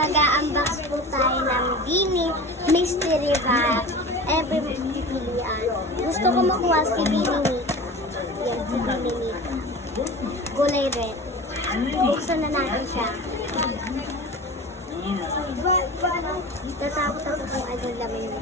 mag-unbox po tayo ng Bini Mystery Bag. Every pipilian. Gusto ko makuha si Bini Mika. Yan, si Bini Mika. Gulay red. Buksan na natin siya. Tatakot ako kung ano laman niya.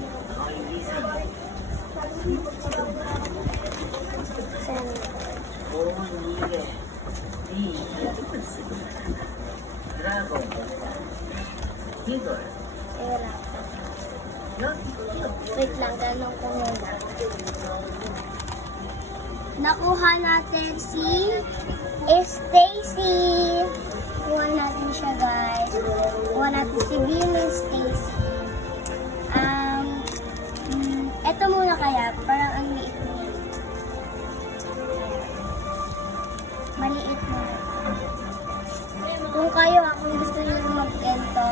Wait lang, ganun ko muna. Nakuha natin si Stacy. Kuha natin siya, guys. Kuha natin si Bini Stacy. Ito muna kaya, parang ang liit niya. Maliit na. Kung kayo, kung gusto niyo mag-ento,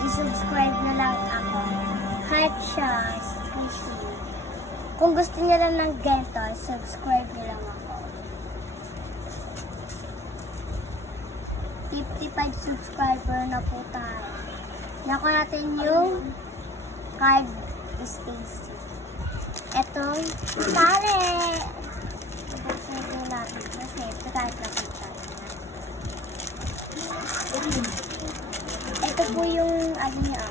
i-subscribe na lang ako. Hype siya. Kung gusto niyo lang ng gento, subscribe niyo lang ako. 55 subscriber na po tayo. Nakuha natin yung card Stacy. Etong tali. Buksan din natin kasi ito kahit nakita. Ito po yung ano niya.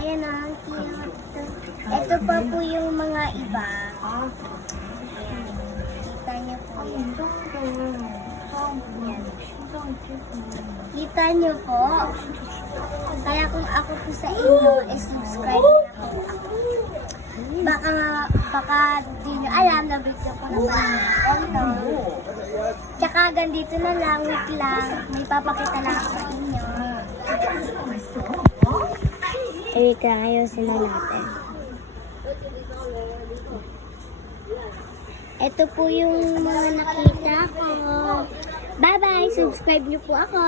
Ayan na, ang cute. Ito pa po yung mga iba. Kita niyo po yan. Kita niyo po. Kaya kung ako po sa inyo, subscribe na po ako. Baka di nyo alam na video ko na ito. Tsaka ganito na lang, wait lang. May papakita lang ako sa inyo. Wait lang, ayusin na natin. Ito po yung mga nakita ko. Bye-bye! Subscribe niyo po ako.